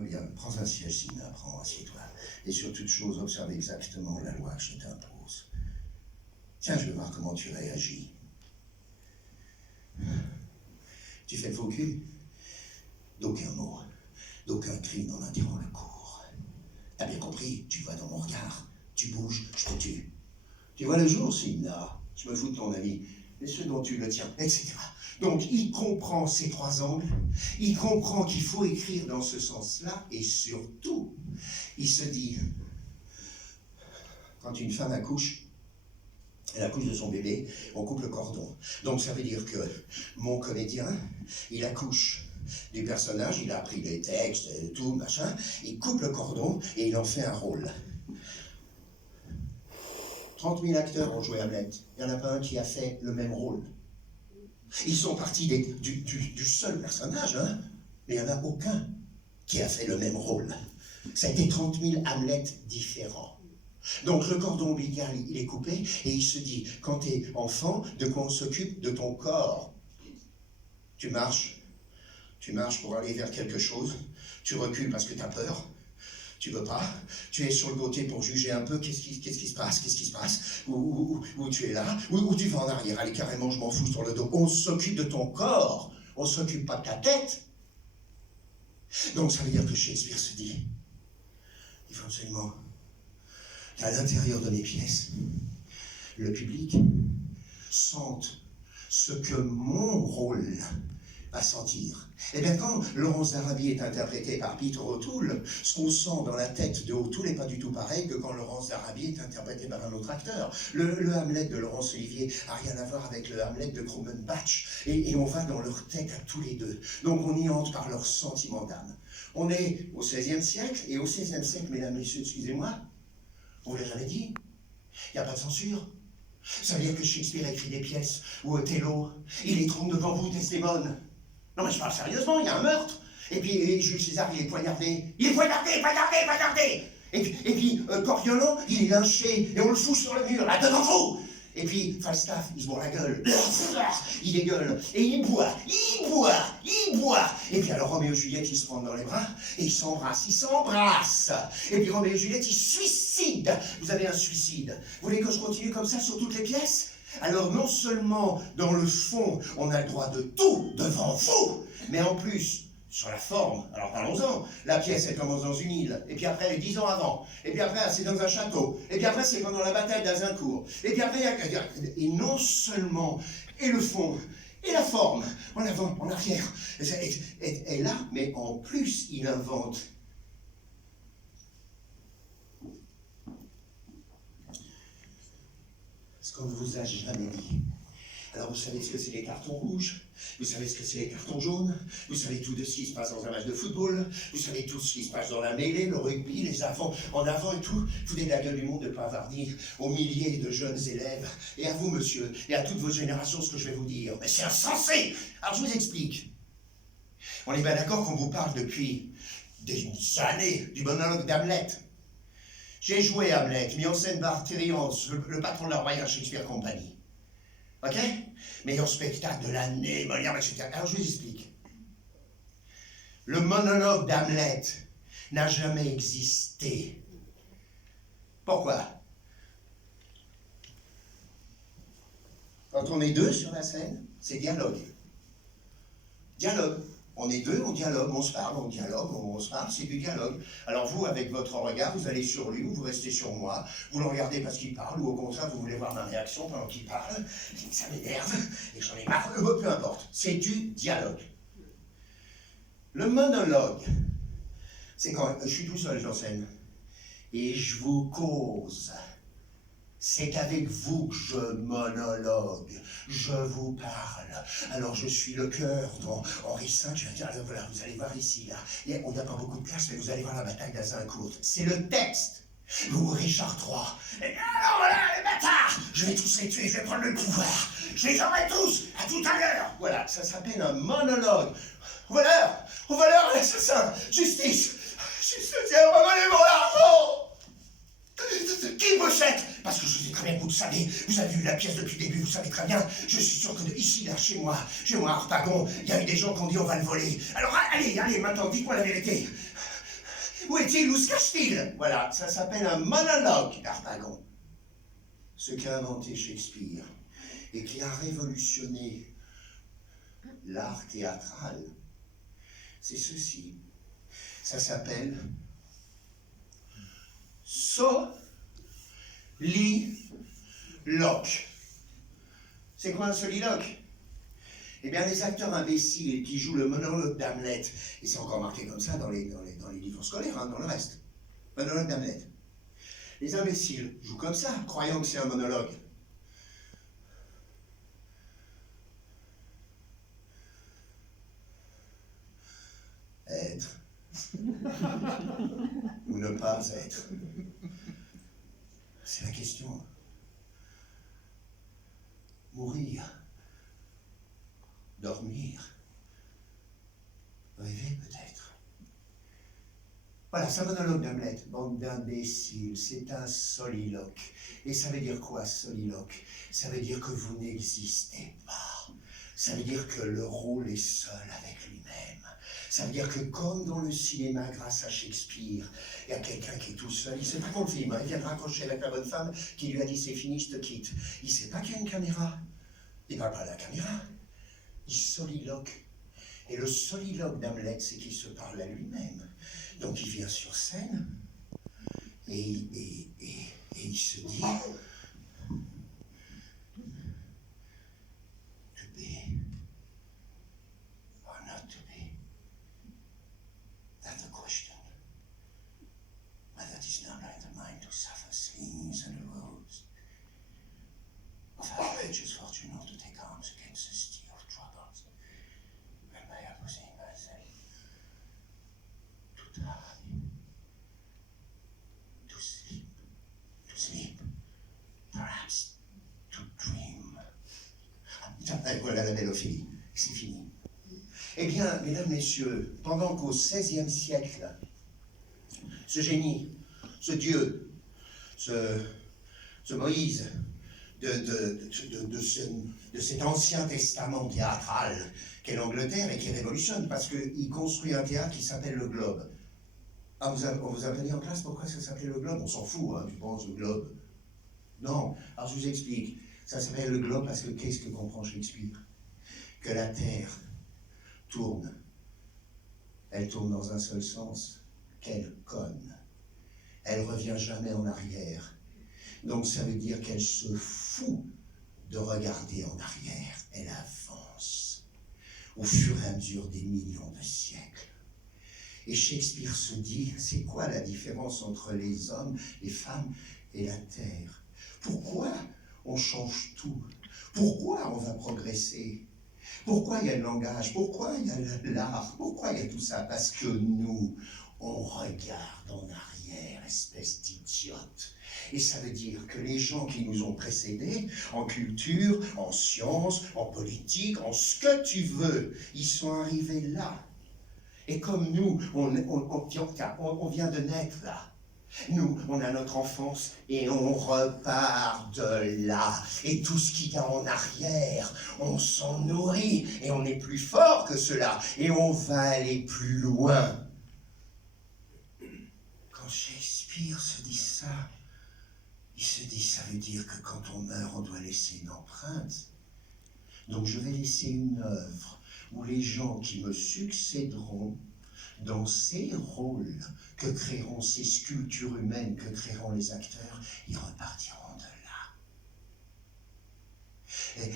Bien, prends un siège, Sina, prends, assieds-toi. Et sur toute chose, observe exactement la loi que je t'impose. Tiens, je veux voir comment tu réagis. Tu fais le faux cul? D'aucun mot, d'aucun cri n'en interrompt le cours. T'as bien compris? Tu vois dans mon regard. Tu bouges, je te tue. Tu vois le jour, Sina? Je me fous de ton ami. Et ceux dont tu le tiens, etc. Donc, il comprend ces trois angles. Il comprend qu'il faut écrire dans ce sens-là. Et surtout, il se dit, quand une femme accouche, elle accouche de son bébé, on coupe le cordon. Donc, ça veut dire que mon comédien, il accouche du personnage, il a appris les textes, tout, machin, il coupe le cordon et il en fait un rôle. 30 000 acteurs ont joué Hamlet. Il n'y en a pas un qui a fait le même rôle. Ils sont partis du seul personnage, hein, mais il n'y en a aucun qui a fait le même rôle. Ça a été 30 000 Hamlet différents. Donc le cordon ombilical, il est coupé, et il se dit, quand tu es enfant, de quoi on s'occupe? De ton corps. Tu marches pour aller vers quelque chose, tu recules parce que tu as peur. Tu veux pas, tu es sur le côté pour juger un peu qu'est-ce qui se passe, ou tu es là, ou tu vas en arrière, allez carrément je m'en fous sur le dos. On s'occupe de ton corps, on s'occupe pas de ta tête. Donc ça veut dire que Shakespeare se dit, il faut absolument qu'à l'intérieur de mes pièces, le public sente ce que mon rôle va sentir. Et bien quand Laurence d'Arabie est interprétée par Peter O'Toole, ce qu'on sent dans la tête de O'Toole n'est pas du tout pareil que quand Laurence d'Arabie est interprétée par un autre acteur. Le Hamlet de Laurence Olivier n'a rien à voir avec le Hamlet de Krummenbach, et on va dans leur tête à tous les deux. Donc on y entre par leur sentiment d'âme. On est au XVIe siècle, et au XVIe siècle, mesdames, messieurs, excusez-moi, on ne l'a jamais dit, il n'y a pas de censure. Ça veut dire que Shakespeare écrit des pièces, ou Othello, il est trompe devant vous, Desdémone. Non mais je parle sérieusement, il y a un meurtre. Et puis Jules César, il est poignardé. Il est poignardé. Et puis Coriolan, il est lynché, et on le fout sur le mur, là, devant vous. Et puis Falstaff, il se bourre la gueule. Il dégueule, et il boit. Et puis alors Roméo et Juliette, ils se prennent dans les bras, et ils s'embrassent. Et puis Roméo et Juliette, ils se suicident. Vous avez un suicide. Vous voulez que je continue comme ça sur toutes les pièces? Alors non seulement, dans le fond, on a le droit de tout devant vous, mais en plus, sur la forme, alors parlons-en, la pièce elle commence dans une île, et puis après elle est 10 ans avant, et puis après c'est dans un château, et puis après c'est pendant la bataille d'Azincourt, et puis après il y a... Et non seulement, et le fond, et la forme, en avant, en arrière, est là, mais en plus il invente. Ce qu'on ne vous a jamais dit. Alors vous savez ce que c'est les cartons rouges, vous savez ce que c'est les cartons jaunes, vous savez tout de ce qui se passe dans un match de football, vous savez tout ce qui se passe dans la mêlée, le rugby, les avant en avant et tout. Foutez de la gueule du monde de ne pas avoir dit aux milliers de jeunes élèves, et à vous monsieur, et à toutes vos générations ce que je vais vous dire. Mais c'est insensé. Alors je vous explique. On est bien d'accord qu'on vous parle depuis des années du monologue d'Hamlet. J'ai joué Hamlet, mis en scène par Terry Hans, le patron de la Royal Shakespeare Company. Ok? Meilleur spectacle de l'année, Molière, etc. Alors je vous explique. Le monologue d'Hamlet n'a jamais existé. Pourquoi? Quand on est deux sur la scène, c'est dialogue. Dialogue. On est deux, on dialogue, on se parle, on dialogue, on se parle, c'est du dialogue. Alors vous, avec votre regard, vous allez sur lui, ou vous restez sur moi, vous le regardez parce qu'il parle, ou au contraire, vous voulez voir ma réaction pendant qu'il parle, ça m'énerve, et j'en ai marre, peu importe. C'est du dialogue. Le monologue, c'est quand je suis tout seul sur scène, et je vous cause. C'est qu'avec vous que je monologue, je vous parle. Alors je suis le cœur dont Henri V, je vais dire, alors voilà, vous allez voir ici, là, on n'a pas beaucoup de place, mais vous allez voir la bataille d'Azincourt. C'est le texte. Vous, Richard III, et alors voilà, les bâtards, je vais tous les tuer, je vais prendre le pouvoir, je les aurai tous, à tout à l'heure. Voilà, ça s'appelle un monologue. Au voleur, l'assassin, justice, on va voler mon argent. Qui me jette? Parce que je sais très bien que vous le savez, vous avez vu la pièce depuis le début, vous savez très bien, je suis sûr que ici, là, chez moi, à Harpagon, il y a eu des gens qui ont dit on va le voler. Alors allez, maintenant, dites-moi la vérité. Où est-il? Où se cache-t-il? Voilà, ça s'appelle un monologue, Harpagon. Ce qu'a inventé Shakespeare et qui a révolutionné l'art théâtral, c'est ceci. Ça s'appelle soliloque. C'est quoi un soliloque? Eh bien, les acteurs imbéciles qui jouent le monologue d'Hamlet, et c'est encore marqué comme ça dans les livres scolaires, hein, dans le reste, monologue d'Hamlet. Les imbéciles jouent comme ça, croyant que c'est un monologue. Être ou ne pas être, c'est la question. Mourir, dormir, rêver peut-être. Voilà, c'est un monologue d'Hamlet, bande d'imbéciles, c'est un soliloque. Et ça veut dire quoi, soliloque? Ça veut dire que vous n'existez pas. Ça veut dire que le rôle est seul avec lui-même. Ça veut dire que comme dans le cinéma, grâce à Shakespeare, il y a quelqu'un qui est tout seul, il ne sait pas pour le film, il vient de raccrocher avec la bonne femme qui lui a dit c'est fini, je te quitte. Il ne sait pas qu'il y a une caméra. Il ne parle pas à la caméra. Il soliloque. Et le soliloque d'Hamlet, c'est qu'il se parle à lui-même. Donc il vient sur scène et il se dit to be or not to be, that's the question. Whether it is not in the mind to suffer slings and arrows, of how courageous fortune ought to take arms against the steel of troubles, when by opposing myself to die, to sleep, perhaps to dream. Voilà la belle Ophélie, c'est fini. Eh bien, mesdames, messieurs, pendant qu'au XVIe siècle, ce génie, ce Dieu, ce Moïse, de cet ancien testament théâtral qu'est l'Angleterre et qui révolutionne, parce qu'il construit un théâtre qui s'appelle le Globe. Ah, on vous a pas dit en classe pourquoi ça s'appelait le Globe? On s'en fout, hein, tu penses, le Globe. Non, alors je vous explique. Ça s'appelle le Globe parce que qu'est-ce que comprend Shakespeare? Que la Terre tourne. Elle tourne dans un seul sens. Quelle conne. Elle revient jamais en arrière. Donc ça veut dire qu'elle se fout de regarder en arrière. Elle avance au fur et à mesure des millions de siècles. Et Shakespeare se dit, c'est quoi la différence entre les hommes, les femmes et la terre? Pourquoi on change tout? Pourquoi on va progresser? Pourquoi il y a le langage? Pourquoi il y a l'art? Pourquoi il y a tout ça? Parce que nous, on regarde en arrière, espèce d'idiote. Et ça veut dire que les gens qui nous ont précédés, en culture, en sciences, en politique, en ce que tu veux, ils sont arrivés là. Et comme nous, on vient de naître là. Nous, on a notre enfance et on repart de là. Et tout ce qu'il y a en arrière, on s'en nourrit et on est plus fort que cela. Et on va aller plus loin. Quand Shakespeare se dit ça, il se dit, ça veut dire que quand on meurt, on doit laisser une empreinte. Donc je vais laisser une œuvre où les gens qui me succéderont dans ces rôles que créeront ces sculptures humaines, que créeront les acteurs, ils repartiront de là. Et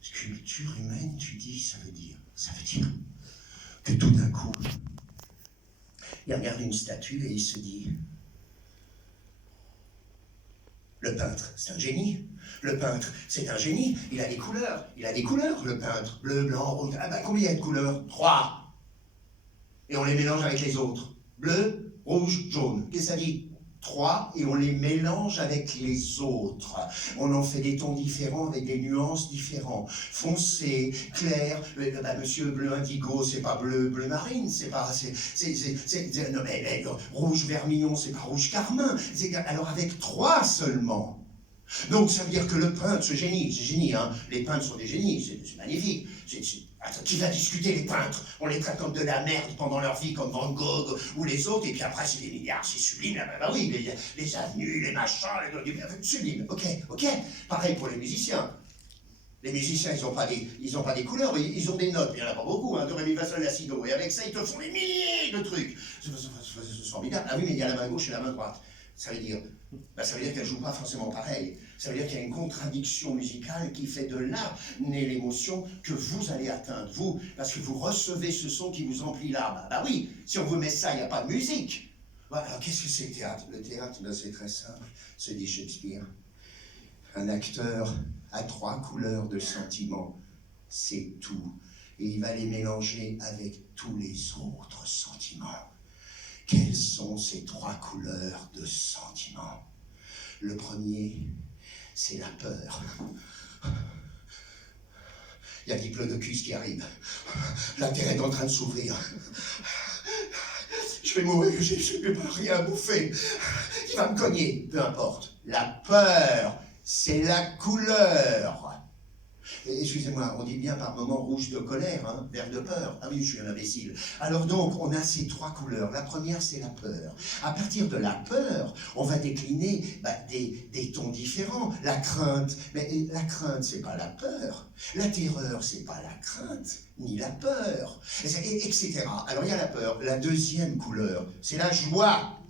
sculpture humaine, tu dis, ça veut dire que tout d'un coup, il regarde une statue et il se dit, le peintre, c'est un génie. Le peintre, c'est un génie. Il a des couleurs, le peintre. Bleu, blanc, rouge. Ah ben, combien il y a de couleurs? 3. Et on les mélange avec les autres. Bleu, rouge, jaune. Qu'est-ce que ça dit? 3, et on les mélange avec les autres. On en fait des tons différents avec des nuances différentes. Foncé, clair, monsieur bleu indigo, c'est pas bleu marine, c'est pas, non mais rouge vermillon, c'est pas rouge carmin. Alors avec 3 seulement, Donc ça veut dire que le peintre, ce génie, c'est génie, hein, les peintres sont des génies, c'est magnifique. Attends, qui va discuter les peintres? On les traite comme de la merde pendant leur vie, comme Van Gogh ou les autres, et puis après c'est des milliards, c'est sublime, bah oui, les avenues, les machins, sublime, ok. Pareil pour les musiciens. Les musiciens, ils n'ont pas des couleurs, ils ont des notes, il n'y en a pas beaucoup, hein, do, ré, mi, fa, sol, la, si, do, et avec ça, ils te font des milliers de trucs. C'est formidable. Ah oui, mais il y a la main gauche et la main droite. Ça veut dire qu'elle ne joue pas forcément pareil. Ça veut dire qu'il y a une contradiction musicale qui fait de là naît l'émotion que vous allez atteindre, vous, parce que vous recevez ce son qui vous emplit l'âme. Bah oui, si on vous met ça, il n'y a pas de musique. Voilà, alors qu'est-ce que c'est le théâtre? Le théâtre, c'est très simple, se dit Shakespeare. Un acteur a 3 couleurs de sentiments, c'est tout. Et il va les mélanger avec tous les autres sentiments. Quelles sont ces 3 couleurs de sentiments? Le premier, c'est la peur. Il y a Diplodocus qui arrive. La terre est en train de s'ouvrir. Je vais mourir, je ne peux pas rien bouffer. Il va me cogner, peu importe. La peur, c'est la couleur. Excusez-moi, on dit bien par moments rouge de colère, hein, vert de peur. Ah oui, je suis un imbécile. Alors donc, on a ces 3 couleurs. La première, c'est la peur. À partir de la peur, on va décliner des tons différents. La crainte, mais la crainte, c'est pas la peur. La terreur, c'est pas la crainte, ni la peur, etc. Alors il y a la peur. La deuxième couleur, c'est la joie.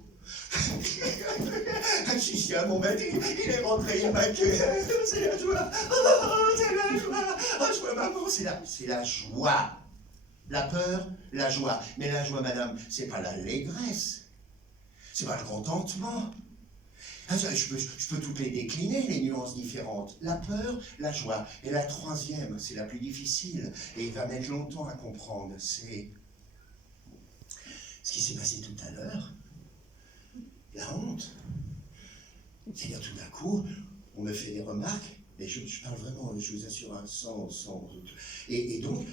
Chichia, mon maître, il est rentré, il m'a tué. C'est la joie. Oh, c'est la joie. Oh, je vois maman, c'est la joie. La peur, la joie. Mais la joie, madame, c'est pas l'allégresse. C'est pas le contentement. Je peux toutes les décliner, les nuances différentes. La peur, la joie. Et la troisième, c'est la plus difficile. Et il va mettre longtemps à comprendre. C'est ce qui s'est passé tout à l'heure. La honte. C'est-à-dire tout d'un coup, on me fait des remarques, et je parle vraiment, je vous assure, sans doute. Et donc,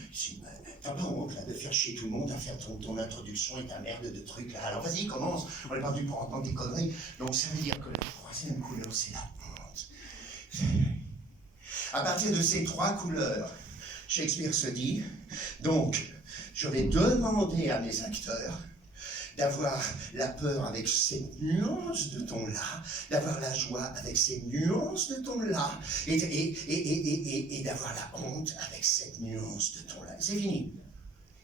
t'as pas honte là, de faire chier tout le monde à faire ton introduction et ta merde de trucs là. Alors vas-y, commence, on n'est pas venu pour entendre des conneries. Donc ça veut dire que la troisième couleur, c'est la honte. À partir de ces 3 couleurs, Shakespeare se dit, donc, je vais demander à mes acteurs d'avoir la peur avec cette nuance de ton-là, d'avoir la joie avec ces nuances de ton-là, et d'avoir la honte avec cette nuance de ton-là. C'est fini.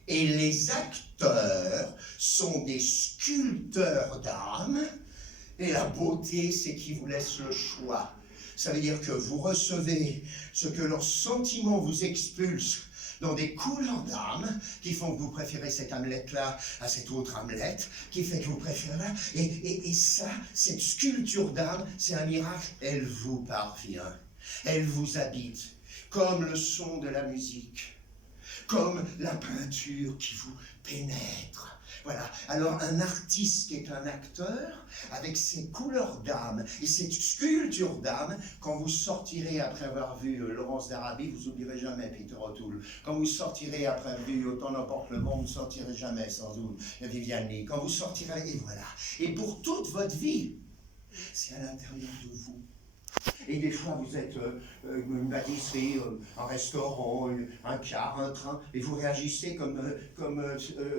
Et les acteurs sont des sculpteurs d'âme, et la beauté, c'est qu'ils vous laissent le choix. Ça veut dire que vous recevez ce que leurs sentiments vous expulsent dans des couleurs d'âme qui font que vous préférez cette Hamlet-là à cette autre Hamlet, qui fait que vous préférez... Et ça, cette sculpture d'âme, c'est un miracle. Elle vous parvient, elle vous habite, comme le son de la musique, comme la peinture qui vous pénètre. Voilà, alors un artiste qui est un acteur, avec ses couleurs d'âme et cette sculpture d'âme, quand vous sortirez après avoir vu Laurence d'Arabie, vous n'oublierez jamais Peter O'Toole. Quand vous sortirez après avoir vu Autant n'emporte le vent, vous ne sortirez jamais sans doute Viviane Leigh. Quand vous sortirez, et voilà. Et pour toute votre vie, c'est à l'intérieur de vous. Et des fois, vous êtes une pâtisserie, un restaurant, un car, un train, et vous réagissez comme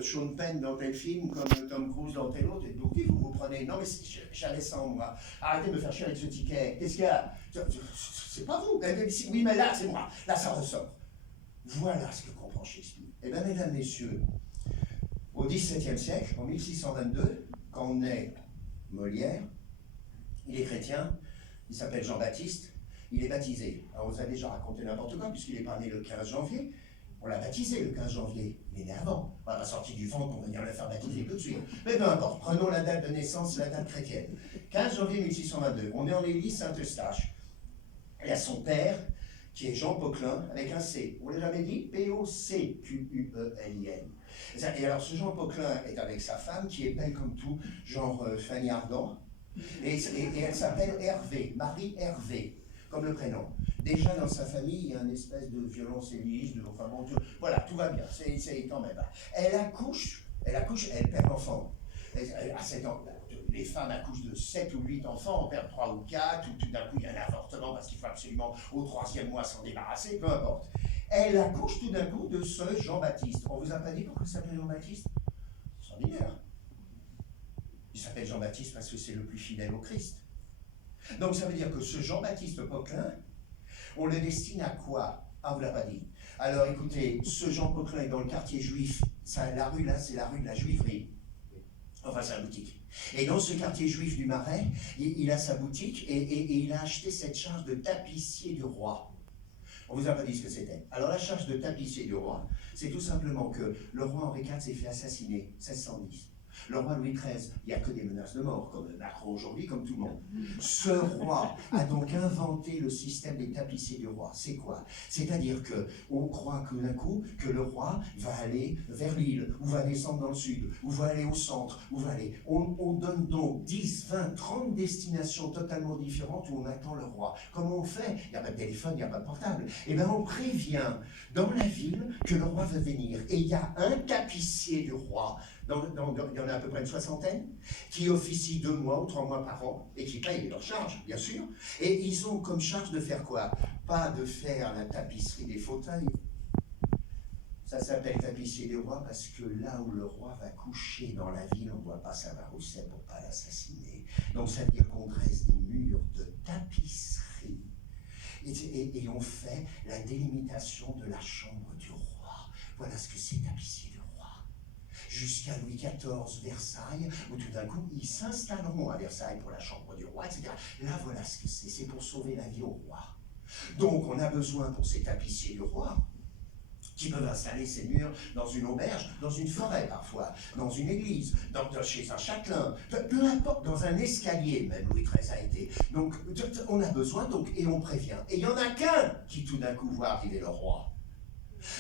Sean Penn dans tel film, comme Tom Cruise dans tel autre, et donc vous vous prenez, non mais j'avais ça en moi, arrêtez de me faire chier avec ce ticket, qu'est-ce qu'il y a? C'est pas vous, oui mais là c'est moi, là ça ressort. Voilà ce que comprend Shakespeare. Eh bien mesdames, messieurs, au XVIIe siècle, en 1622, quand naît Molière, il est chrétien, il s'appelle Jean-Baptiste, il est baptisé. Alors on vous a déjà raconté n'importe quoi, puisqu'il n'est pas né le 15 janvier. On l'a baptisé le 15 janvier, il est né avant. On l'a pas sorti du ventre pour venir le faire baptiser tout de suite. Mais peu importe, prenons la date de naissance, la date chrétienne. 15 janvier 1622, on est en l'église Saint-Eustache. Il y a son père, qui est Jean Poquelin, avec un C. On l'a jamais dit? P-O-C-Q-U-E-L-I-N. Et alors ce Jean Poquelin est avec sa femme, qui est belle comme tout, genre Fanny Ardant. Et elle s'appelle Hervé, Marie Hervé, comme le prénom. Déjà dans sa famille, il y a une espèce de violoncellisme, enfin bon, voilà, tout va bien, c'est quand même. Elle accouche, elle perd l'enfant. À 7 ans, les femmes accouchent de 7 ou 8 enfants, on perd 3 ou 4, ou tout d'un coup il y a un avortement parce qu'il faut absolument au 3e mois s'en débarrasser, peu importe. Elle accouche tout d'un coup de ce Jean-Baptiste. On vous a pas dit pourquoi il s'appelle Jean-Baptiste? C'est ordinaire. Il s'appelle Jean-Baptiste parce que c'est le plus fidèle au Christ. Donc ça veut dire que ce Jean-Baptiste Poquelin, on le destine à quoi? Ah, on ne vous l'a pas dit. Alors écoutez, ce Jean Poquelin est dans le quartier juif. Ça, la rue là, c'est la rue de la Juiverie. Enfin, c'est la boutique. Et dans ce quartier juif du Marais, il a sa boutique et il a acheté cette charge de tapissier du roi. On ne vous a pas dit ce que c'était. Alors la charge de tapissier du roi, c'est tout simplement que le roi Henri IV s'est fait assassiner, 1610. Le roi Louis XIII, il n'y a que des menaces de mort, comme Macron aujourd'hui, comme tout le monde. Ce roi a donc inventé le système des tapissiers du roi. C'est quoi? C'est-à-dire qu'on croit que d'un coup, que le roi va aller vers l'île, ou va descendre dans le sud, ou va aller au centre, ou va aller... On donne donc 10, 20, 30 destinations totalement différentes où on attend le roi. Comment on fait? Il n'y a pas de téléphone, il n'y a pas de portable. Eh bien, on prévient dans la ville que le roi va venir. Et il y a un tapissier du roi, il y en a à peu près une soixantaine, qui officient 2 mois ou 3 mois par an et qui payent leur charge, bien sûr. Et ils ont comme charge de faire quoi? Pas de faire la tapisserie des fauteuils. Ça s'appelle tapissier du roi parce que là où le roi va coucher dans la ville, on ne doit pas savoir où c'est pour ne pas l'assassiner. Donc ça veut dire qu'on dresse des murs de tapisserie. Et on fait la délimitation de la chambre du roi. Voilà ce que c'est tapissier du roi. Jusqu'à Louis XIV, Versailles, où tout d'un coup, ils s'installeront à Versailles pour la chambre du roi, etc. Là, voilà ce que c'est pour sauver la vie au roi. Donc, on a besoin pour ces tapissiers du roi, qui peuvent installer ces murs dans une auberge, dans une forêt parfois, dans une église, chez un châtelain, peu importe, dans un escalier, même Louis XIII a été. Donc, on a besoin, donc, et on prévient. Et il n'y en a qu'un qui tout d'un coup voit arriver le roi.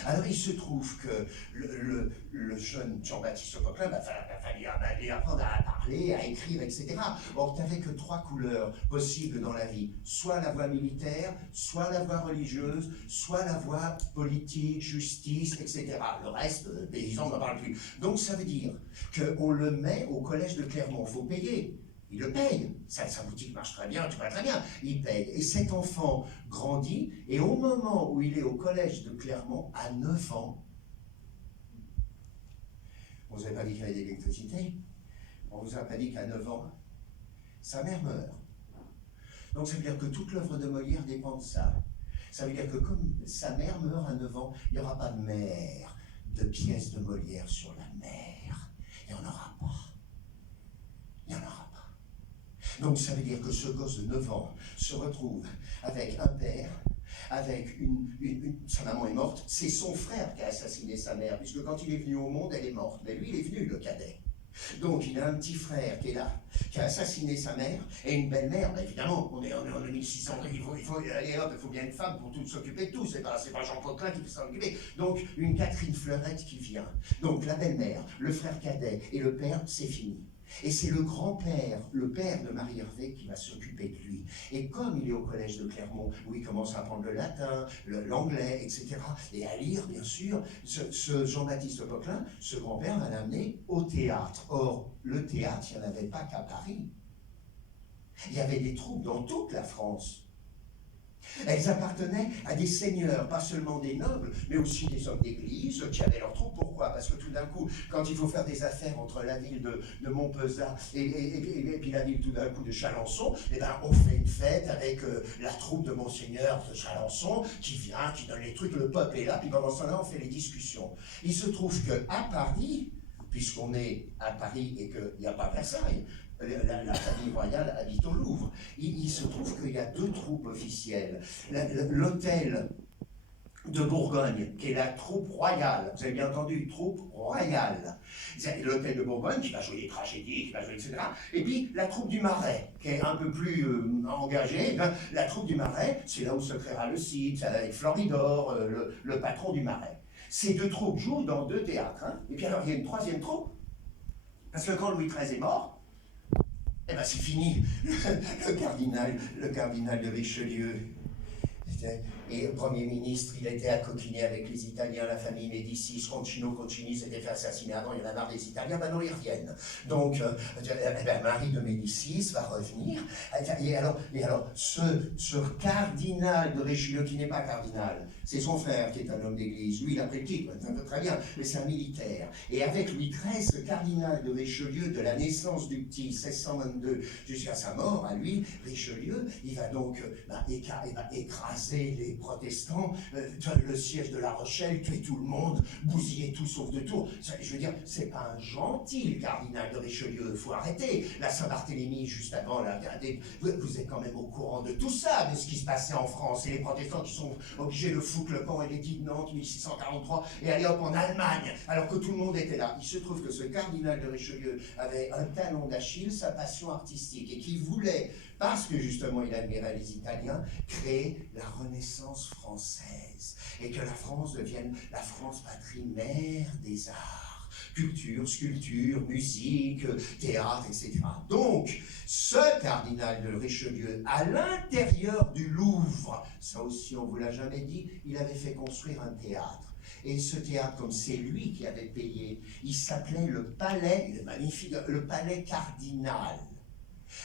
Alors il se trouve que le jeune Jean-Baptiste Poquelin va falloir apprendre à parler, à écrire, etc. Or, tu n'avais que 3 couleurs possibles dans la vie. Soit la voie militaire, soit la voie religieuse, soit la voie politique, justice, etc. Le reste, paysans, on n'en parle plus. Donc ça veut dire qu'on le met au collège de Clermont, il faut payer. Il le paye, sa boutique marche très bien, tout va très bien, il paye. Et cet enfant grandit, et au moment où il est au collège de Clermont, à 9 ans, on ne vous a pas dit qu'il y avait de l'électricité, on ne vous a pas dit qu'à 9 ans, sa mère meurt. Donc ça veut dire que toute l'œuvre de Molière dépend de ça. Ça veut dire que comme sa mère meurt à 9 ans, il n'y aura pas de mer, de pièces de Molière sur la mer. Il n'y en aura pas. Il n'y en aura pas. Donc ça veut dire que ce gosse de 9 ans se retrouve avec un père, avec sa maman est morte, c'est son frère qui a assassiné sa mère, puisque quand il est venu au monde, elle est morte. Mais lui, il est venu, le cadet. Donc il a un petit frère qui est là, qui a assassiné sa mère, et une belle-mère, bah, évidemment, on est en 1600, il faut bien une femme pour tout s'occuper de tout, c'est pas Jean Poquelin qui peut s'en occuper. Donc une Catherine Fleurette qui vient. Donc la belle-mère, le frère cadet et le père, c'est fini. Et c'est le grand-père, le père de Marie Hervé, qui va s'occuper de lui. Et comme il est au collège de Clermont, où il commence à apprendre le latin, l'anglais, etc., et à lire, bien sûr, ce Jean-Baptiste Poquelin, ce grand-père va l'amener au théâtre. Or, le théâtre, il n'y en avait pas qu'à Paris. Il y avait des troupes dans toute la France. Elles appartenaient à des seigneurs, pas seulement des nobles, mais aussi des hommes d'église qui avaient leurs troupes. Pourquoi? Parce que tout d'un coup, quand il faut faire des affaires entre la ville de Montpezat et puis la ville tout d'un coup de Chalençon, eh ben, on fait une fête avec la troupe de Monseigneur de Chalençon qui vient, qui donne les trucs, le peuple est là, puis pendant ce temps-là, on fait les discussions. Il se trouve qu'à Paris, puisqu'on est à Paris et qu'il n'y a pas Versailles, la famille royale habite au Louvre. Il se trouve qu'il y a 2 troupes officielles. L'hôtel de Bourgogne, qui est la troupe royale, vous avez bien entendu, troupe royale. L'hôtel de Bourgogne, qui va jouer des tragédies, qui va jouer, etc. Et puis la troupe du Marais, qui est un peu plus engagée. La troupe du Marais, c'est là où se créera le site, avec Floridor, le patron du Marais. Ces 2 troupes jouent dans 2 théâtres. Hein. Et puis alors, il y a une 3e troupe, parce que quand Louis XIII est mort, eh bien, c'est fini. Le cardinal de Richelieu, Et le Premier ministre, il était à coquiner avec les Italiens, la famille Médicis, Concini s'était fait assassiner avant, il y en a marre des Italiens, ben non, ils reviennent. Donc, Marie de Médicis va revenir. Et alors ce cardinal de Richelieu, qui n'est pas cardinal, c'est son frère qui est un homme d'église, lui il a pris le titre, très bien, mais c'est un militaire. Et avec Louis XIII, ce cardinal de Richelieu, de la naissance du petit, 1622, jusqu'à sa mort, à lui, Richelieu, il va donc écraser les protestants, le siège de La Rochelle, tuer tout le monde, bousiller tout sauf de Tours. Je veux dire, c'est pas un gentil, le cardinal de Richelieu, il faut arrêter. La Saint-Barthélemy, juste avant, là, regardez, vous êtes quand même au courant de tout ça, de ce qui se passait en France, et les protestants qui sont obligés de foutre le camp et l'édit de Nantes, 1643, et aller hop en Allemagne, alors que tout le monde était là. Il se trouve que ce cardinal de Richelieu avait un talon d'Achille, sa passion artistique, et qui voulait, parce que justement il admirait les Italiens, créer la Renaissance française, et que la France devienne la France patrie mère des arts, culture, sculpture, musique, théâtre, etc. Donc, ce cardinal de Richelieu, à l'intérieur du Louvre, ça aussi on ne vous l'a jamais dit, il avait fait construire un théâtre. Et ce théâtre, comme c'est lui qui avait payé, il s'appelait le Palais, il est magnifique, le Palais Cardinal.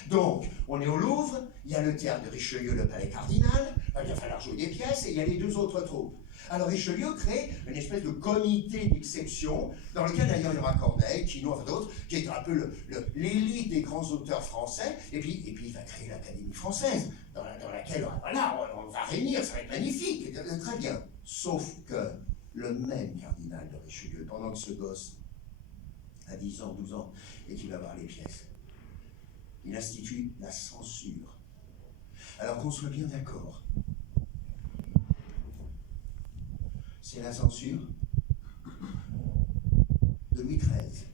Donc, on est au Louvre, il y a le théâtre de Richelieu, le Palais Cardinal, il va falloir jouer des pièces, et il y a les deux autres troupes. Alors Richelieu crée une espèce de comité d'exception, dans lequel d'ailleurs il y aura Corneille, Quinault, d'autres, qui est un peu l'élite des grands auteurs français, et puis il va créer l'Académie française, dans laquelle voilà, on va réunir, ça va être magnifique, très bien. Sauf que le même cardinal de Richelieu, pendant que ce gosse a 10 ans, 12 ans, et qu'il va voir les pièces, il institue la censure. Alors qu'on soit bien d'accord, c'est la censure de Louis XIII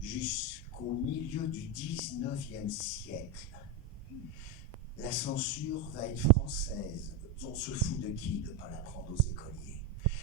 jusqu'au milieu du XIXe siècle. La censure va être française. On se fout de qui de ne pas l'apprendre aux écoliers?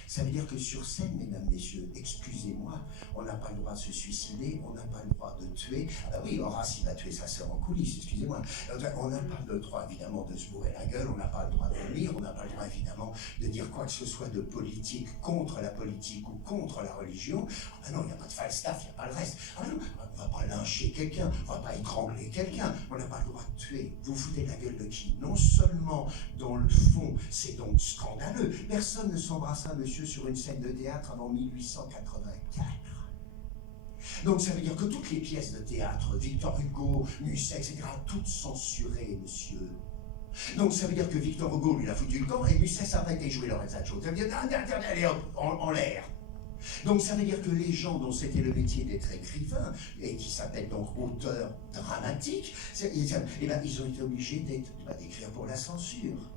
Ça veut dire que sur scène, mesdames, messieurs, excusez-moi, on n'a pas le droit de se suicider, on n'a pas le droit de tuer. Ah ben oui, Horace, il va tuer sa sœur en coulisses, excusez-moi. On n'a pas le droit, évidemment, de se bourrer la gueule, on n'a pas le droit de vomir, on n'a pas le droit, évidemment, de dire quoi que ce soit de politique contre la politique ou contre la religion. Ah ben non, il n'y a pas de Falstaff, il n'y a pas le reste. Ah non, on ne va pas lyncher quelqu'un, on ne va pas étrangler quelqu'un, on n'a pas le droit de tuer. Vous foutez la gueule de qui? Non seulement, dans le fond, c'est donc scandaleux. Personne ne s'embrassa, monsieur, sur une scène de théâtre avant 1884. Donc ça veut dire que toutes les pièces de théâtre, Victor Hugo, Musset, etc., toutes censurées, monsieur. Donc ça veut dire que Victor Hugo, lui, il a foutu le camp, et Musset s'arrête et jouer Lorenzaccio. Ça veut dire, allez hop, en l'air. Donc ça veut dire que les gens dont c'était le métier d'être écrivain, et qui s'appellent donc auteurs dramatiques, ils ont été obligés d'écrire pour la censure.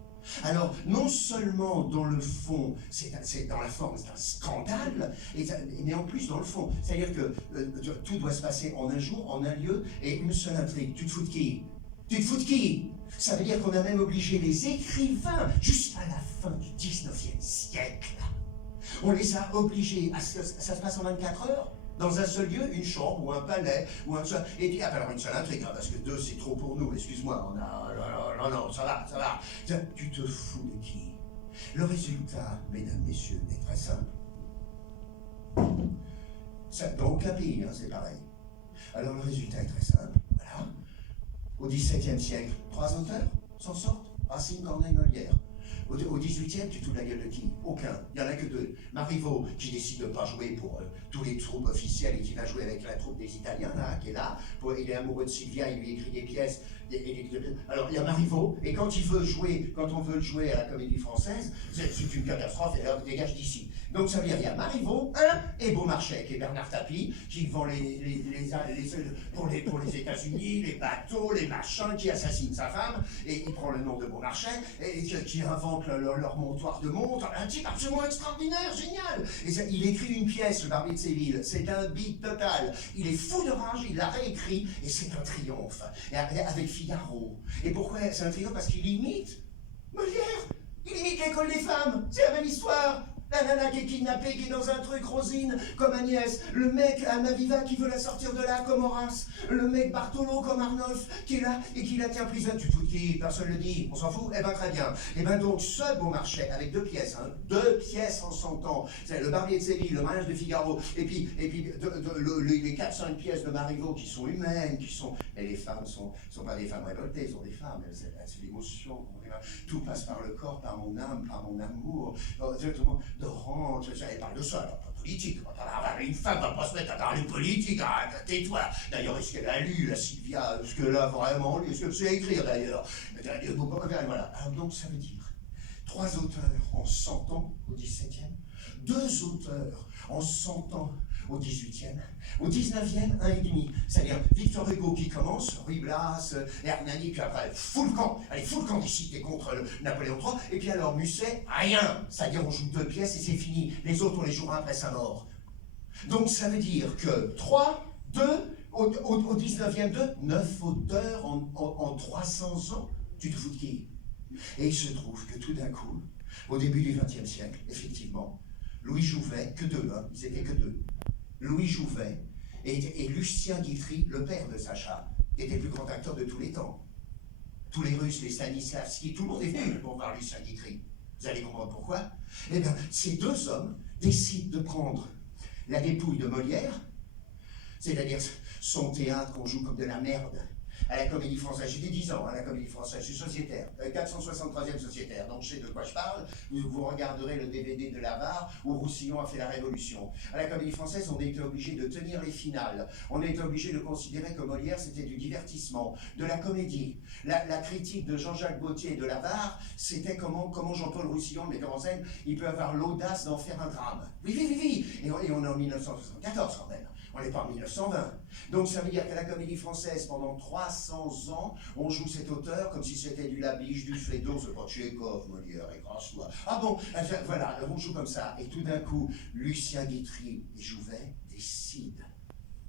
Alors, non seulement dans le fond, c'est dans la forme, c'est un scandale, mais en plus dans le fond. C'est-à-dire que tout doit se passer en un jour, en un lieu, et une seule intrigue. Tu te fous de qui? Tu te fous de qui? Ça veut dire qu'on a même obligé les écrivains, jusqu'à la fin du 19e siècle, on les a obligés à ce que ça se passe en 24 heures, dans un seul lieu, une chambre ou un palais, ou un seul... Et puis, alors une seule intrigue, hein, parce que deux, c'est trop pour nous, excuse-moi, non, ça va. Tu te fous de qui? Le résultat, mesdames, messieurs, est très simple. Dans aucun pays, hein, c'est pareil. Alors le résultat est très simple, voilà. Au XVIIe siècle, 3 auteurs s'en sortent, Racine, Corneille, Molière. Au 18e, tu te fous de la gueule de qui? Aucun. Il n'y en a que 2. Marivaux, qui décide de ne pas jouer pour tous les troupes officielles et qui va jouer avec la troupe des Italiens, là, qui est là. Il est amoureux de Sylvia, il lui écrit des pièces. Alors, il y a Marivaux, et quand on veut le jouer à la Comédie Française, c'est une catastrophe, et alors, dégage d'ici. Donc, ça veut dire, il y a Marivaux, et Beaumarchais, qui est Bernard Tapie, qui vend pour les États-Unis, les bateaux, les machins, qui assassine sa femme, et il prend le nom de Beaumarchais, et qui invente leur montoir de montre, un type absolument extraordinaire, génial. Et ça, il écrit une pièce, le Barbier de Séville, c'est un bide total. Il est fou de rage, il l'a réécrit, et c'est un triomphe. Et avec Figaro. Et pourquoi c'est un triomphe? Parce qu'il imite Molière. Il imite l'école des femmes. C'est la même histoire. La nana qui est kidnappée, qui est dans un truc Rosine, comme Agnès. Le mec Almaviva qui veut la sortir de là, comme Horace. Le mec Bartolo, comme Arnolphe, qui est là et qui la tient prisonnière. Tu te fous de qui? Personne le dit. On s'en fout? Eh ben très bien. Eh ben donc, ce beau marché, avec 2 pièces, hein, 2 pièces en 100 ans. C'est le Barbier de Séville, le mariage de Figaro, et puis les 4-5 pièces de Marivaux qui sont humaines, qui sont... Mais les femmes sont pas des femmes révoltées, sont des femmes. C'est l'émotion. Tout passe par le corps, par mon âme, par mon amour. Laurent, elle parle de ça, elle parle pas politique. Une femme va pas se mettre à parler politique, hein, tais-toi. D'ailleurs, est-ce qu'elle a lu, la Sylvia? Est-ce qu'elle a vraiment lu? Est-ce qu'elle sait écrire, d'ailleurs? Voilà. Alors, donc, ça veut dire 3 auteurs en 100 ans au 17e, 2 auteurs en 100 ans au 18e, au 19e, 1,5. C'est-à-dire Victor Hugo qui commence, Ruy Blas, Hernani, puis après, full camp. Allez, full camp ici, t'es contre Napoléon III. Et puis alors, Musset, rien. C'est-à-dire, on joue 2 pièces et c'est fini. Les autres, on les jouera après sa mort. Donc, ça veut dire que 3, 2, au 19e, 2, 9 auteurs en 300 ans. Tu te fous de qui? Et il se trouve que tout d'un coup, au début du XXe siècle, effectivement, Louis Jouvet, que 2, hein, ils étaient que 2. Louis Jouvet et Lucien Guitry, le père de Sacha, qui était le plus grand acteur de tous les temps. Tous les Russes, les Stanislavski, tout le monde est venu pour voir Lucien Guitry. Vous allez comprendre pourquoi? Eh bien, ces 2 hommes décident de prendre la dépouille de Molière, c'est-à-dire son théâtre qu'on joue comme de la merde, à la Comédie Française. J'étais 10 ans à la Comédie Française, je suis sociétaire, 463e sociétaire, donc je sais de quoi je parle. Vous regarderez le DVD de Lavarre où Roussillon a fait la Révolution. À la Comédie Française, on était obligé de tenir les finales. On était obligé de considérer que Molière, c'était du divertissement, de la comédie. La critique de Jean-Jacques Gaultier et de Lavarre, c'était comment Jean-Paul Roussillon, le metteur en scène, il peut avoir l'audace d'en faire un drame. Oui. Et on est en 1974 quand même. On n'est pas en 1920. Donc ça veut dire qu'à la Comédie Française, pendant 300 ans, on joue cet auteur comme si c'était du Labiche, du Feydeau, c'est pas Tchekhov, Molière, écrase-toi. Ah bon, voilà, on joue comme ça. Et tout d'un coup, Lucien Guitry et Jouvet décident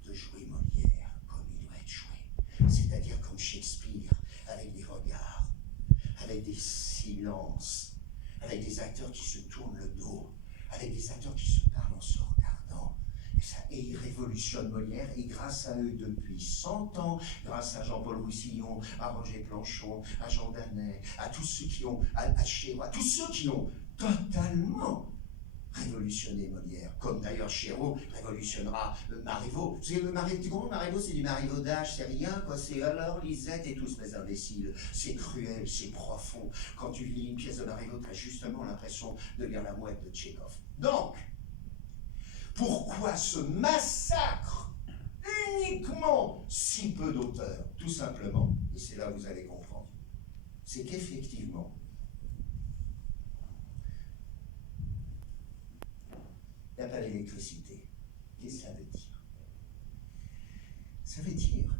de jouer Molière comme il doit être joué. C'est-à-dire comme Shakespeare, avec des regards, avec des silences, avec des acteurs qui se tournent le dos, avec des acteurs qui se parlent en se regardant. Et ils révolutionnent Molière, et grâce à eux, depuis 100 ans, grâce à Jean-Paul Roussillon, à Roger Planchon, à Jean Danet, à tous ceux qui ont, à Chéreau, à tous ceux qui ont totalement révolutionné Molière, comme d'ailleurs Chéreau révolutionnera Marivaux. Tu comprends, Marivaux, c'est du marivaudage, c'est rien, quoi. C'est alors Lisette et tous mes imbéciles. C'est cruel, c'est profond. Quand tu lis une pièce de Marivaux, tu as justement l'impression de lire la mouette de Tchekhov. Donc, pourquoi ce massacre uniquement si peu d'auteurs? Tout simplement, et c'est là où vous allez comprendre, c'est qu'effectivement, il n'y a pas d'électricité. Qu'est-ce que ça veut dire? Ça veut dire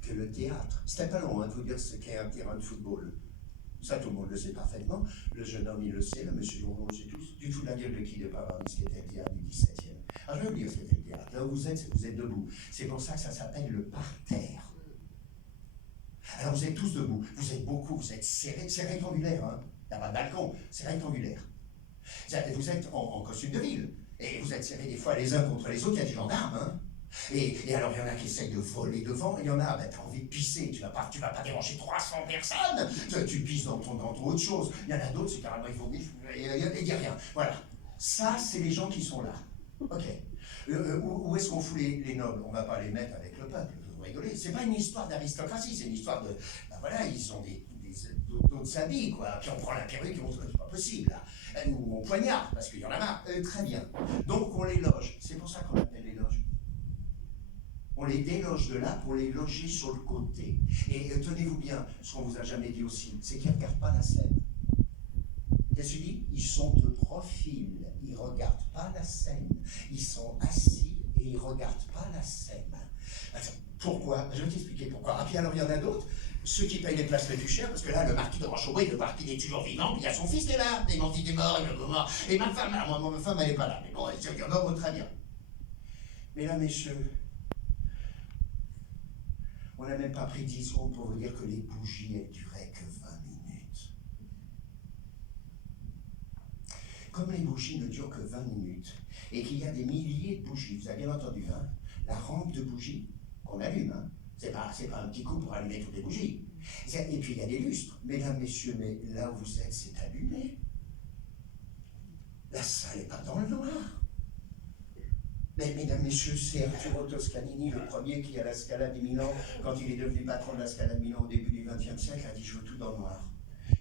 que le théâtre, c'était pas long de vous dire ce qu'est un terrain de football. Ça, tout le monde le sait parfaitement. Le jeune homme, il le sait, le monsieur Lourdeau, le sait tous. Du tout la gueule de qui de pas avoir dit ce qu'était le théâtre du 17e. Alors, je vais vous dire ce qu'était le théâtre. Là où vous êtes debout. C'est pour ça que ça s'appelle le parterre. Alors, vous êtes tous debout. Vous êtes beaucoup, vous êtes serrés. C'est rectangulaire, hein. Il n'y a pas de balcon, c'est rectangulaire. Vous êtes en costume de ville. Et vous êtes serrés des fois les uns contre les autres. Il y a des gendarmes, hein. Et alors, il y en a qui essayent de voler devant, il y en a, tu as envie de pisser, tu vas pas déranger 300 personnes, tu pisses dans ton autre chose. Il y en a d'autres, c'est carrément, il faut il n'y a rien. Voilà. Ça, c'est les gens qui sont là. Ok. Où est-ce qu'on fout les nobles? On ne va pas les mettre avec le peuple, vous rigolez. C'est pas une histoire d'aristocratie, c'est une histoire de... Ben voilà, ils ont d'autres habits, quoi. Puis on prend la perruque et on se dit, c'est pas possible, là. Ou on poignarde, parce qu'il y en a marre. Très bien. Donc, on les loge. C'est pour ça qu'on appelle les loges. On les déloge de là pour les loger sur le côté. Et tenez-vous bien, ce qu'on vous a jamais dit aussi, c'est qu'ils ne regardent pas la scène. Qu'est-ce que tu dis? Ils sont de profil, ils ne regardent pas la scène. Ils sont assis et ils ne regardent pas la scène. Attends, pourquoi? Je vais t'expliquer pourquoi. Ah, puis alors il y en a d'autres, ceux qui payent les places les plus chères, parce que là, le marquis de Rochebouet, le marquis il est toujours vivant, puis il y a son fils qui est là, et mon fils est mort, il est mort. Et ma femme, moi, ma femme, elle n'est pas là. Mais bon, il y en a très bien. Mais là, messieurs, on n'a même pas pris 10 secondes pour vous dire que les bougies, elles duraient que 20 minutes. Comme les bougies ne durent que 20 minutes, et qu'il y a des milliers de bougies, vous avez bien entendu, hein, la rampe de bougies qu'on allume, hein, c'est pas un petit coup pour allumer toutes les bougies. Et puis il y a des lustres. Mesdames, messieurs, mais là où vous êtes, c'est allumé. La salle n'est pas dans le noir. Mais mesdames, messieurs, c'est Arturo Toscanini, le premier qui, à la Scala di Milan, quand il est devenu patron de la Scala de Milan au début du XXe siècle, a dit « je veux tout dans le noir ».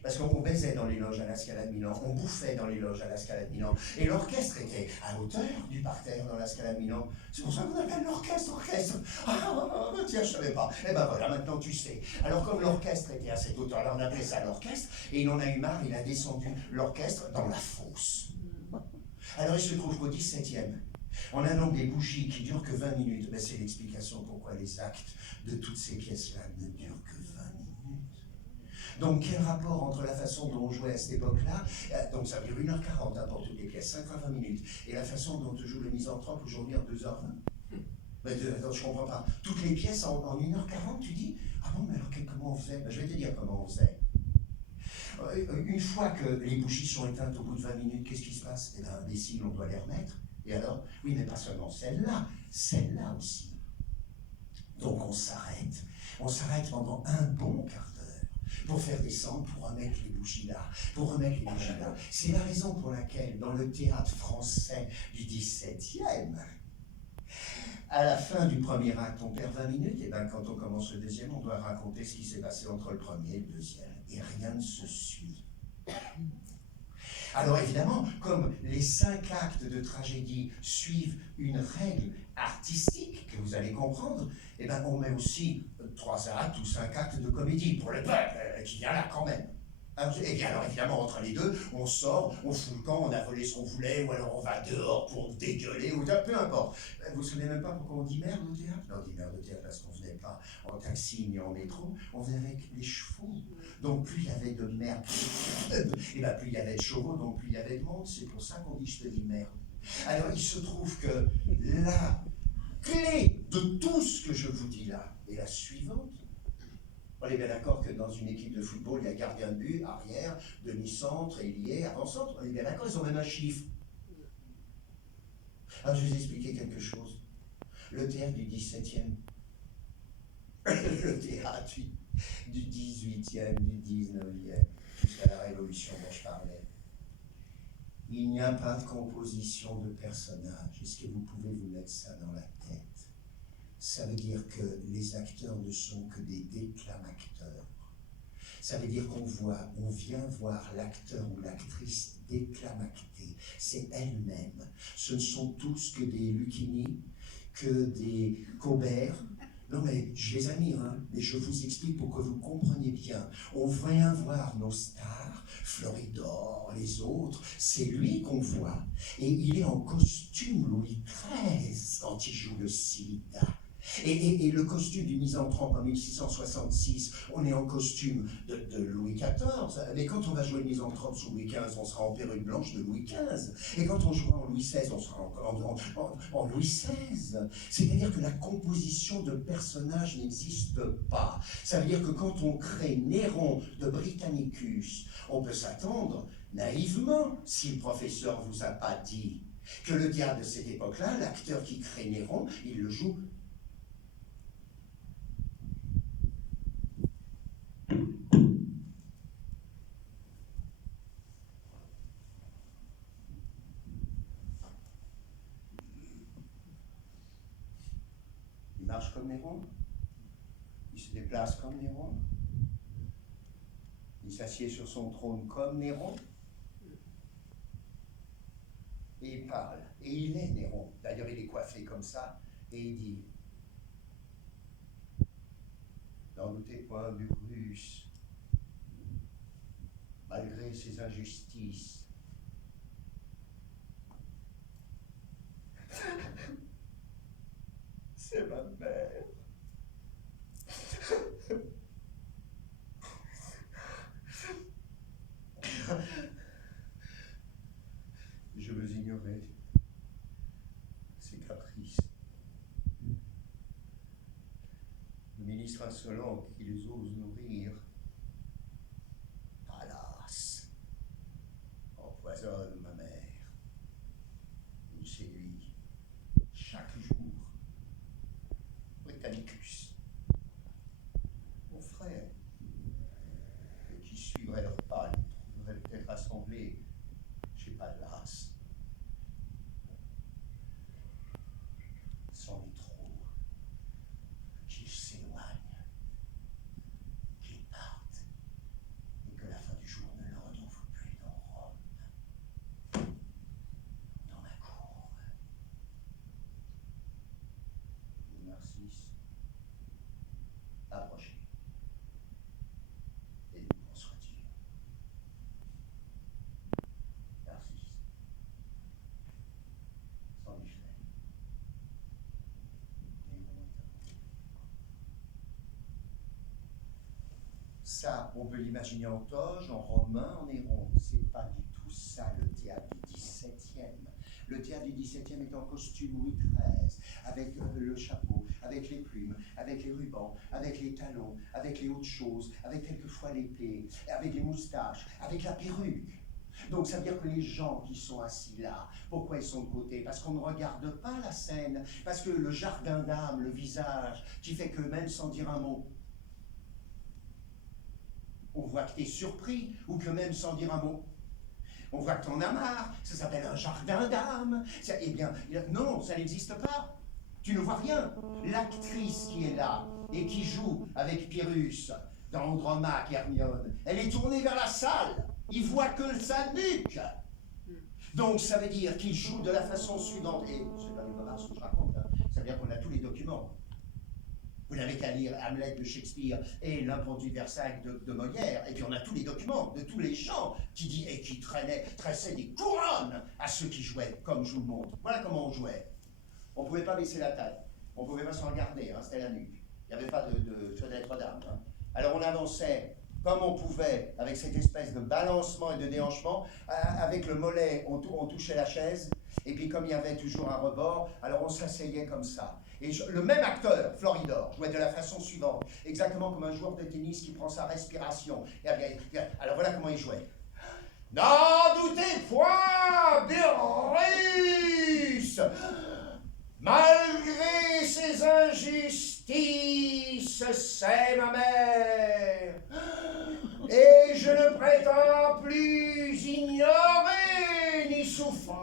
Parce qu'on baisait dans les loges à la Scala de Milan, on bouffait dans les loges à la Scala de Milan, et l'orchestre était à hauteur du parterre dans la Scala de Milan. C'est pour ça qu'on appelle l'orchestre orchestre. Ah, tiens, je savais pas. Eh ben voilà, maintenant tu sais. Alors comme l'orchestre était à cette hauteur-là, on appelait ça l'orchestre, et il en a eu marre, il a descendu l'orchestre dans la fosse. Alors il se trouve qu'au XVIIe, on a donc des bougies qui durent que 20 minutes. Mais c'est l'explication pourquoi les actes de toutes ces pièces-là ne durent que 20 minutes. Donc, quel rapport entre la façon dont on jouait à cette époque-là, donc ça dure 1h40 hein, pour toutes les pièces, 5 à 20 minutes, et la façon dont joue le misanthrope aujourd'hui en 2h20 attends, je comprends pas. Toutes les pièces en 1h40, tu dis? Ah bon, mais alors comment on faisait? Je vais te dire comment on faisait. Une fois que les bougies sont éteintes au bout de 20 minutes, qu'est-ce qui se passe? Eh bien, imbécile, on doit les remettre. Et alors? Oui, mais pas seulement celle-là aussi. Donc on s'arrête pendant un bon quart d'heure pour faire descendre, pour remettre les bougies là, C'est la raison pour laquelle, dans le théâtre français du XVIIe, à la fin du premier acte, on perd 20 minutes, et bien quand on commence le deuxième, on doit raconter ce qui s'est passé entre le premier et le deuxième. Et rien ne se suit. Alors évidemment, comme les 5 actes de tragédie suivent une règle artistique que vous allez comprendre, eh ben on met aussi 3 actes ou 5 actes de comédie pour le peuple qui vient là quand même. Et bien alors évidemment, entre les deux, on sort, on fout le camp, on a volé ce qu'on voulait, ou alors on va dehors pour dégueuler, ou peu importe. Vous ne vous souvenez même pas pourquoi on dit merde au théâtre? Non, on dit merde au théâtre parce qu'on ne venait pas en taxi ni en métro, on venait avec les chevaux. Donc plus il y avait de merde, et bien plus il y avait de chevaux, donc plus il y avait de monde, c'est pour ça qu'on dit je te dis merde. Alors il se trouve que la clé de tout ce que je vous dis là est la suivante. On est bien d'accord que dans une équipe de football, il y a gardien de but, arrière, demi-centre, ailier, avant-centre. On est bien d'accord, ils ont même un chiffre. Alors je vais vous expliquer quelque chose. Le théâtre du XVIIe, le théâtre du XVIIIe, du XIXe, jusqu'à la Révolution dont je parlais, il n'y a pas de composition de personnages. Est-ce que vous pouvez vous mettre ça dans la tête? Ça veut dire que les acteurs ne sont que des déclamateurs. Ça veut dire on vient voir l'acteur ou l'actrice déclamacter. C'est elle-même. Ce ne sont tous que des Lucchini, que des Cobert. Non mais je les admire, hein, mais je vous explique pour que vous compreniez bien. On vient voir nos stars, Floridor, les autres, c'est lui qu'on voit. Et il est en costume Louis XIII quand il joue le Silda. Et le costume du misanthrope en 1666, on est en costume de Louis XIV, mais quand on va jouer le misanthrope sous Louis XV, on sera en perruque blanche de Louis XV, et quand on jouera en Louis XVI, on sera en Louis XVI. C'est-à-dire que la composition de personnages n'existe pas. Ça veut dire que quand on crée Néron de Britannicus, on peut s'attendre naïvement, si le professeur vous a pas dit que le théâtre de cette époque-là, l'acteur qui crée Néron, il le joue marche comme Néron, il se déplace comme Néron, il s'assied sur son trône comme Néron, et il parle, et il est Néron. D'ailleurs, il est coiffé comme ça, et il dit « N'en doutez point, Brutus, malgré ses injustices, c'est ma mère. Je veux ignorer ses caprices. Le ministre insolent qui les ose nourrir, alas, empoisonne ma mère. Britannicus. Mon frère, qui suivrait leur pas, il trouverait peut-être assemblé, je sais pas, de la race. C'en est trop. Qu'ils s'éloignent, qu'ils partent, et que la fin du jour ne le retrouve plus dans Rome, dans ma cour. Narcisse, approchez, et nous en soit-il. Narcisse, sans lui faire. Ça, on peut l'imaginer en toge, en romain, en héron. C'est pas du tout ça le théâtre du XVIIe. Le théâtre du XVIIe est en costume Louis XIII, avec le chapeau, avec les plumes, avec les rubans, avec les talons, avec les hautes choses, avec quelquefois l'épée, avec les moustaches, avec la perruque. Donc ça veut dire que les gens qui sont assis là, pourquoi ils sont de côté? Parce qu'on ne regarde pas la scène, parce que le jardin d'âme, le visage, qui fait que même sans dire un mot, on voit que tu es surpris, ou que même sans dire un mot, on voit que t'en as marre, ça s'appelle un jardin d'âme. Eh bien, non, ça n'existe pas. Tu ne vois rien. L'actrice qui est là et qui joue avec Pyrrhus dans Andromaque et Hermione, elle est tournée vers la salle. Il voit que sa nuque. Donc ça veut dire qu'il joue de la façon suivante. Et c'est pas du bavard ce que je raconte, hein. Ça veut dire qu'on a tous les documents. Vous n'avez qu'à lire Hamlet de Shakespeare et L'Impendu de Versailles de Molière, et puis on a tous les documents de tous les gens qui tressaient des couronnes à ceux qui jouaient, comme je vous le montre. Voilà comment on jouait. On ne pouvait pas baisser la taille, on ne pouvait pas se regarder, hein, c'était la nuque. Il n'y avait pas de fenêtre d'âme. Hein. Alors on avançait comme on pouvait, avec cette espèce de balancement et de déhanchement. Avec le mollet, on touchait la chaise, et puis comme il y avait toujours un rebord, alors on s'asseyait comme ça. Et le même acteur, Floridor, jouait de la façon suivante, exactement comme un joueur de tennis qui prend sa respiration. Alors voilà comment il jouait. N'en doutez point, Pyrrhus, malgré ses injustices, c'est ma mère, et je ne prétends plus ignorer ni souffrir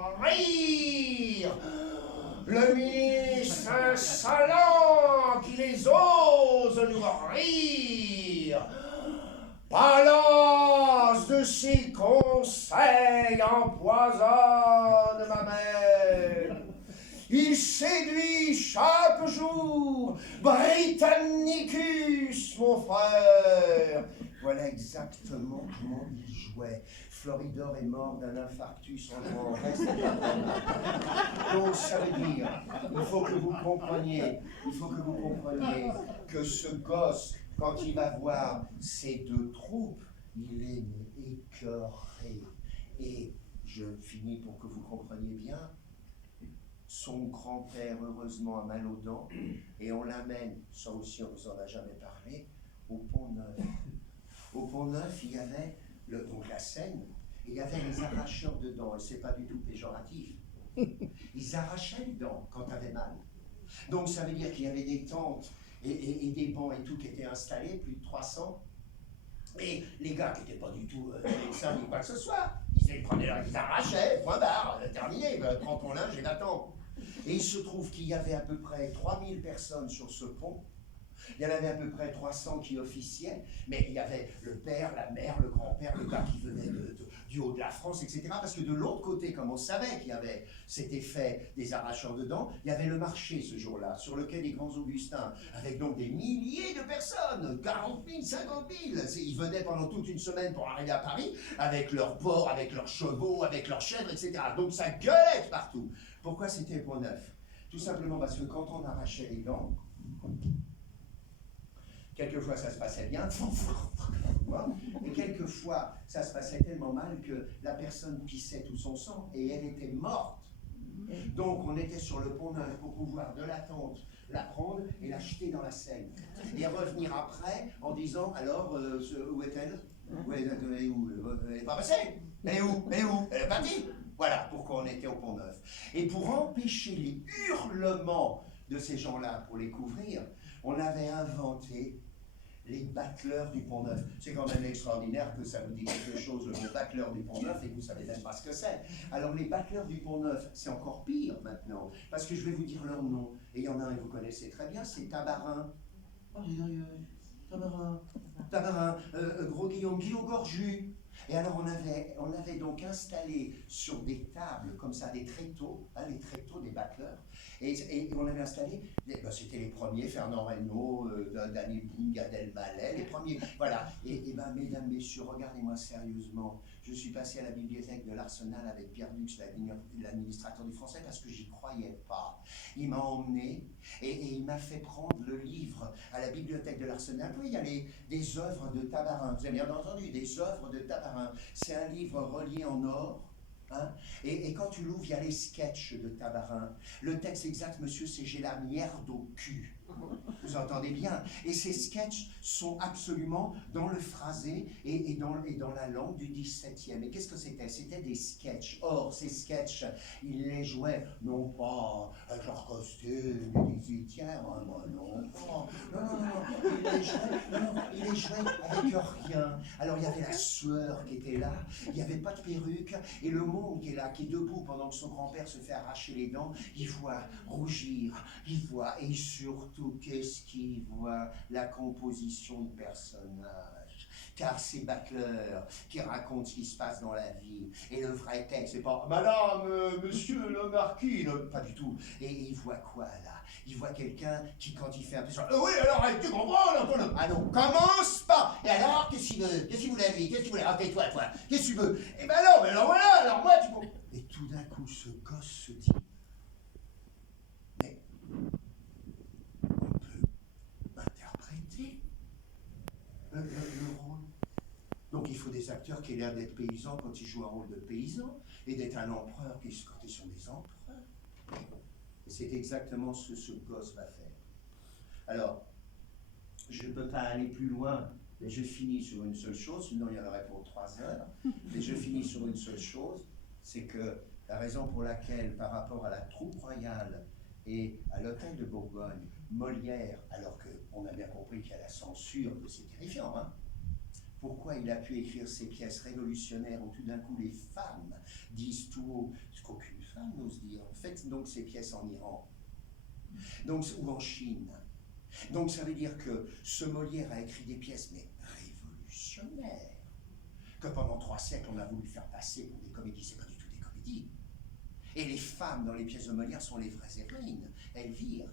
le ministre insolent qui les ose nous rire. Pallas de ses conseils empoisonne ma mère. Il séduit chaque jour Britannicus, mon frère. Voilà exactement comment il jouait. Floridor est mort d'un infarctus en jouant. Donc ça veut dire, il faut que vous compreniez que ce gosse, quand il va voir ces deux troupes, il est écœuré. Et je finis pour que vous compreniez bien. Son grand-père, heureusement, a mal aux dents, et on l'amène, ça aussi on vous en a jamais parlé, au Pont-Neuf. Au Pont-Neuf, il y avait donc la Seine, et il y avait les arracheurs de dents, et c'est pas du tout péjoratif. Ils arrachaient les dents quand t'avais mal. Donc ça veut dire qu'il y avait des tentes et des bancs et tout qui étaient installés, plus de 300. Et les gars qui n'étaient pas du tout médecins ni quoi que ce soit, ils arrachaient, point barre, terminé, prends ton linge et l'attends. Et il se trouve qu'il y avait à peu près 3000 personnes sur ce pont. Il y en avait à peu près 300 qui officiaient, mais il y avait le père, la mère, le grand-père, le gars qui venait du haut de la France, etc. Parce que de l'autre côté, comme on savait qu'il y avait cet effet des arracheurs de dents, il y avait le marché ce jour-là, sur le quai des Grands Augustins, avec donc des milliers de personnes, 40 000, 50 000. Ils venaient pendant toute une semaine pour arriver à Paris, avec leurs porcs, avec leurs chevaux, avec leurs chèvres, etc. Donc ça gueulait partout. Pourquoi c'était Pont-Neuf? Tout simplement parce que quand on arrachait les dents, quelquefois ça se passait bien, et quelquefois ça se passait tellement mal que la personne pissait tout son sang et elle était morte. Donc on était sur le Pont-Neuf pour pouvoir de la tente la prendre et la jeter dans la Seine. Et revenir après en disant alors où est-elle? Elle est pas passée. Elle est où? Elle est partie. Voilà pourquoi on était au Pont-Neuf. Et pour empêcher les hurlements de ces gens-là, pour les couvrir, on avait inventé les battleurs du Pont-Neuf. C'est quand même extraordinaire que ça vous dit quelque chose, le mot battleur du Pont-Neuf, et vous ne savez même pas ce que c'est. Alors les battleurs du Pont-Neuf, c'est encore pire maintenant, parce que je vais vous dire leur nom. Et il y en a un que vous connaissez très bien, c'est Tabarin. Oh, Tabarin, Gros Guillaume, Guillaume Gorju. Et alors on avait donc installé sur des tables comme ça des tréteaux, hein, les tréteaux des battleurs, et on avait installé, c'était les premiers, Fernand Reynaud, Danny Boone, Gad Elmaleh, les premiers, voilà. Et ben, mesdames, messieurs, regardez-moi sérieusement, je suis passé à la bibliothèque de l'Arsenal avec Pierre Dux, l'administrateur du français, parce que j'y croyais pas. Il m'a emmené et il m'a fait prendre le livre à la bibliothèque de l'Arsenal. Oui, il y a des œuvres de Tabarin, vous avez bien entendu, des œuvres de Tabarin. C'est un livre relié en or. Hein? Et quand tu l'ouvres, il y a les sketchs de Tabarin. Le texte exact, monsieur, c'est j'ai la merde au cul. Vous entendez bien? Et ces sketchs sont absolument dans le phrasé et dans la langue du 17e. Et qu'est-ce que c'était? C'était des sketchs. Or, ces sketchs, ils les jouaient non pas avec leur costume du 18e, hein, non pas. Non, ils les jouaient avec rien. Alors, il y avait la sueur qui était là, il n'y avait pas de perruque, et le monde qui est là, qui est debout pendant que son grand-père se fait arracher les dents, il voit rougir, il voit, et surtout, qu'est-ce qu'il voit? La composition de personnages. Car c'est Butler qui raconte ce qui se passe dans la vie. Et le vrai texte, c'est pas Madame, Monsieur le Marquis, pas du tout. Et il voit quoi là? Il voit quelqu'un qui, quand il fait un peu ça, oui, alors, tu comprends, là, ah non, commence pas. Et alors, qu'est-ce qu'il veut? Qu'est-ce qu'il voulait lui? Qu'est-ce qu'il voulait? Ah, tais-toi, toi. Qu'est-ce que tu veux? Eh ben non, mais alors voilà, alors moi, tu comprends. Et tout d'un coup, ce gosse se dit, mais on peut interpréter le rôle. Donc il faut des acteurs qui aient l'air d'être paysans quand ils jouent un rôle de paysan, et d'être un empereur quand ils sont des empereurs. Et c'est exactement ce que ce gosse va faire. Alors, je ne peux pas aller plus loin, mais je finis sur une seule chose, sinon il y en aurait pour 3 heures, mais je finis sur une seule chose, c'est que la raison pour laquelle, par rapport à la troupe royale et à l'hôtel de Bourgogne, Molière, alors qu'on a bien compris qu'il y a la censure, c'est terrifiant, hein? Pourquoi il a pu écrire ces pièces révolutionnaires où tout d'un coup les femmes disent tout haut, ce qu'aucune femme n'ose dire. Faites donc ces pièces en Iran, donc, ou en Chine. Donc ça veut dire que ce Molière a écrit des pièces, mais révolutionnaires, que pendant 3 siècles on a voulu faire passer pour des comédies. C'est pas du tout des comédies. Et les femmes dans les pièces de Molière sont les vraies héroïnes. Elvire,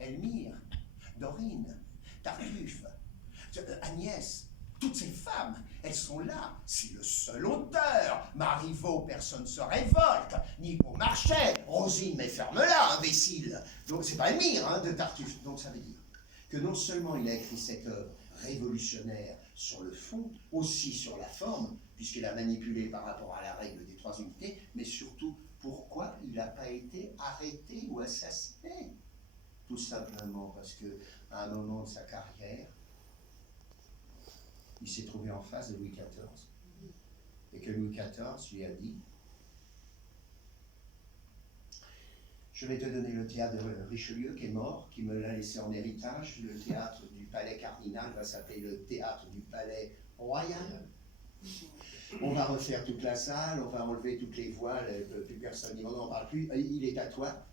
Elmire, Dorine, Tartuffe, Agnès. Toutes ces femmes, elles sont là. C'est le seul auteur. Marivaux, personne ne se révolte. Ni Beaumarchais. Rosine, mais ferme-la, imbécile. Donc c'est pas Elmire, hein, de Tartuffe. Donc ça veut dire que non seulement il a écrit cette œuvre révolutionnaire sur le fond, aussi sur la forme, puisqu'il a manipulé par rapport à la règle des 3 unités, mais surtout, pourquoi il n'a pas été arrêté ou assassiné? Tout simplement parce qu'à un moment de sa carrière, il s'est trouvé en face de Louis XIV, et que Louis XIV lui a dit « Je vais te donner le théâtre de Richelieu qui est mort, qui me l'a laissé en héritage. Le théâtre du palais cardinal va s'appeler le théâtre du palais royal. On va refaire toute la salle, on va enlever toutes les voiles, plus personne n'y n'en parle plus. Il est à toi,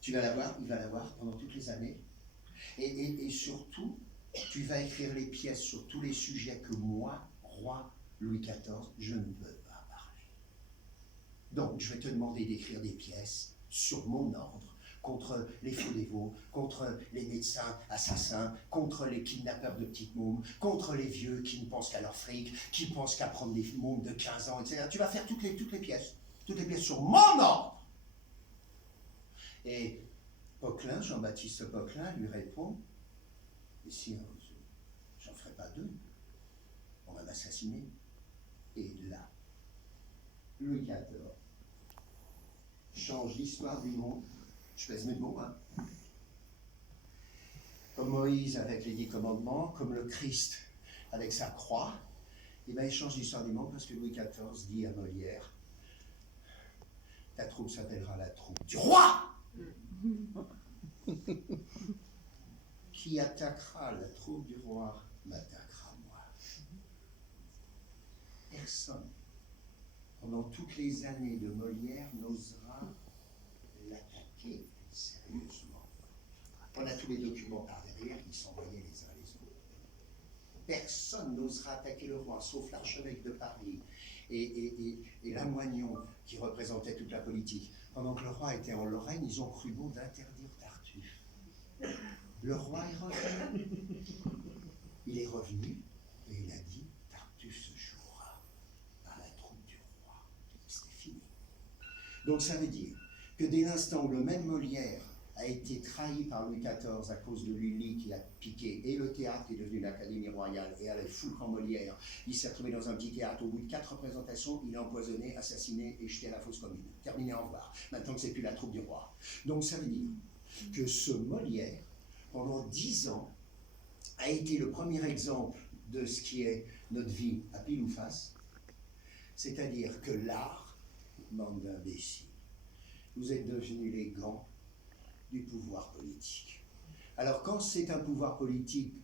tu vas l'avoir, il va l'avoir pendant toutes les années. Et surtout, tu vas écrire les pièces sur tous les sujets que moi, roi Louis XIV, je ne peux pas parler. Donc, je vais te demander d'écrire des pièces sur mon ordre, contre les faux dévots, contre les médecins assassins, contre les kidnappeurs de petites mômes, contre les vieux qui ne pensent qu'à leur fric, qui pensent qu'à prendre des mômes de 15 ans, etc. Tu vas faire toutes les pièces sur mon ordre. Et Poquelin, Jean-Baptiste Poquelin, lui répond, mais si, j'en ferai pas 2, on va m'assassiner. Et là, Louis XIV change l'histoire du monde, je pèse mes mots, hein. Comme Moïse avec les 10 commandements, comme le Christ avec sa croix, et bien il change l'histoire du monde parce que Louis XIV dit à Molière, ta troupe s'appellera la troupe du roi. qui attaquera la troupe du roi m'attaquera moi. Personne, pendant toutes les années de Molière, n'osera l'attaquer sérieusement. On a tous les documents par derrière qui s'envoyaient les uns les autres. Personne n'osera attaquer le roi, sauf l'archevêque de Paris et Lamoignon, qui représentait toute la politique. Pendant que le roi était en Lorraine, ils ont cru bon d'interdire Tartuffe. Le roi est revenu. Il est revenu et il a dit « Tartuffe se jouera par la troupe du roi ». C'était fini. Donc ça veut dire que dès l'instant où le même Molière a été trahi par Louis XIV à cause de Lully qui a piqué et le théâtre qui est devenu l'Académie royale et allait foutre en Molière, il s'est retrouvé dans un petit théâtre, au bout de 4 représentations, il est empoisonné, assassiné et jeté à la fosse commune. Terminé, au revoir. Maintenant que c'est plus la troupe du roi. Donc ça veut dire que ce Molière, pendant 10 ans, a été le premier exemple de ce qui est notre vie à pile ou face, c'est-à-dire que l'art, bande d'imbéciles, vous êtes devenus les gants du pouvoir politique. Alors quand c'est un pouvoir politique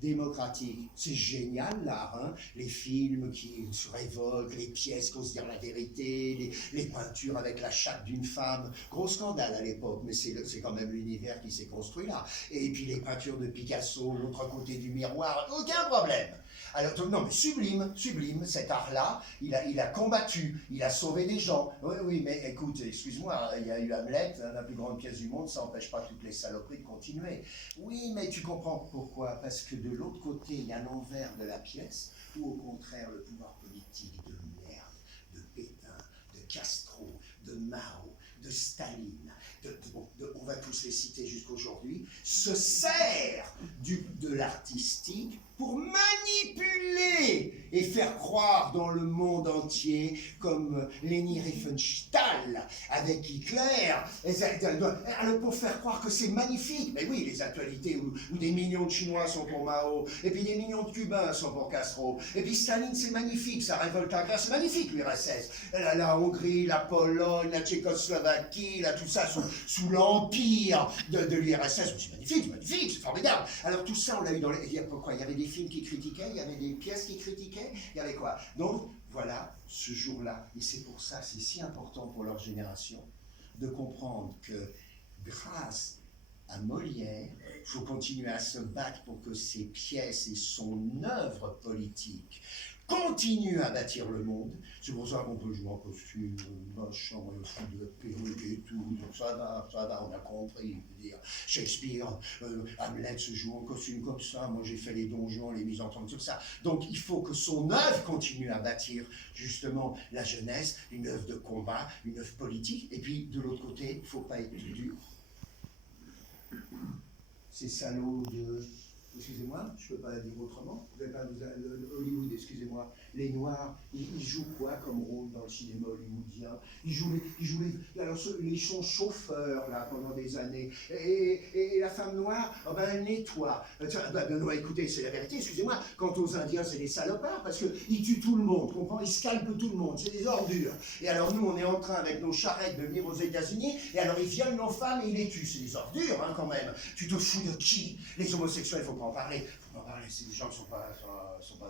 démocratique, c'est génial l'art, hein, les films qui se révoltent, les pièces qui osent dire la vérité, les peintures avec la chatte d'une femme, gros scandale à l'époque, mais c'est quand même l'univers qui s'est construit là. Et puis les peintures de Picasso, l'autre côté du miroir, aucun problème. Alors non mais sublime, sublime, cet art-là, il a combattu, il a sauvé des gens. Oui, oui, mais écoute, excuse-moi, il y a eu Hamlet, la plus grande pièce du monde, ça n'empêche pas toutes les saloperies de continuer. Oui, mais tu comprends pourquoi? Parce que de l'autre côté, il y a l'envers de la pièce, où au contraire, le pouvoir politique de merde, de Pétain, de Castro, de Mao, de Staline, on va tous les citer jusqu'aujourd'hui, se sert de l'artistique pour manipuler et faire croire dans le monde entier, comme Leni Riefenstahl avec Hitler, pour faire croire que c'est magnifique. Mais oui, les actualités où des millions de Chinois sont pour Mao, et puis des millions de Cubains sont pour Castro, et puis Staline, c'est magnifique, sa révolte à Grèce, c'est magnifique l'URSS. La Hongrie, la Pologne, la Tchécoslovaquie, là, tout ça sous l'empire de l'URSS, c'est magnifique, c'est formidable. Alors tout ça, on l'a eu dans les... Il y avait des films qui critiquaient, il y avait des pièces qui critiquaient, il y avait quoi? Donc, voilà, ce jour-là, et c'est pour ça, c'est si important pour leur génération, de comprendre que grâce à Molière, il faut continuer à se battre pour que ses pièces et son œuvre politique continuent à bâtir le monde. C'est pour ça qu'on peut jouer en costume, machin, fou de perruque et tout. Donc ça va, on a compris. Je veux dire, Shakespeare, Hamlet se joue en costume comme ça. Moi, j'ai fait les donjons, les mises en scène, tout ça. Donc, il faut que son œuvre continue à bâtir justement la jeunesse, une œuvre de combat, une œuvre politique. Et puis, de l'autre côté, il ne faut pas être dur. Ces salauds de... Excusez-moi, je ne peux pas dire autrement. Vous n'avez pas Hollywood, excusez-moi. Les Noirs, ils jouent quoi comme rôle dans le cinéma hollywoodien? Ils jouent alors ils sont chauffeurs là pendant des années. Et la femme noire, oh ben, elle nettoie. Non, écoutez, c'est la vérité, excusez-moi. Quant aux Indiens, c'est des salopards parce qu'ils tuent tout le monde, comprends? Ils scalpent tout le monde, c'est des ordures. Et alors nous, on est en train avec nos charrettes de venir aux États-Unis, et alors ils violent nos femmes et ils les tuent. C'est des ordures, hein, quand même. Tu te fous de qui? Les homosexuels, il faut pas en parler. Faut pas en parler, c'est des gens qui sont pas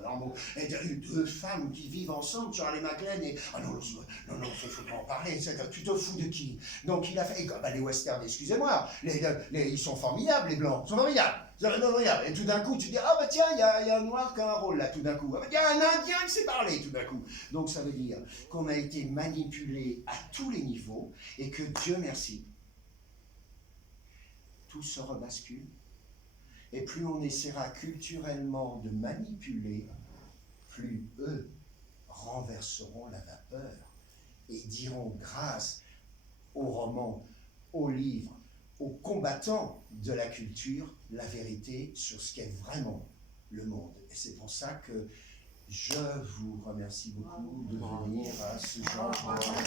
normaux. Et deux femmes qui vivent ensemble, Charlie MacLaine et... Ah non, faut pas en parler. Tu te fous de qui? Donc il a fait... les westerns, excusez-moi, ils sont formidables, les blancs. Ils sont formidables. Et tout d'un coup, tu dis, ah bah tiens, il y a un noir qui a un rôle là, tout d'un coup. Ah bah tiens, un indien qui sait parler, tout d'un coup. Donc ça veut dire qu'on a été manipulé à tous les niveaux et que Dieu merci, tout se rebascule. Et plus on essaiera culturellement de manipuler, plus eux renverseront la vapeur et diront grâce aux romans, aux livres, aux combattants de la culture, la vérité sur ce qu'est vraiment le monde. Et c'est pour ça que je vous remercie beaucoup de venir à ce genre de...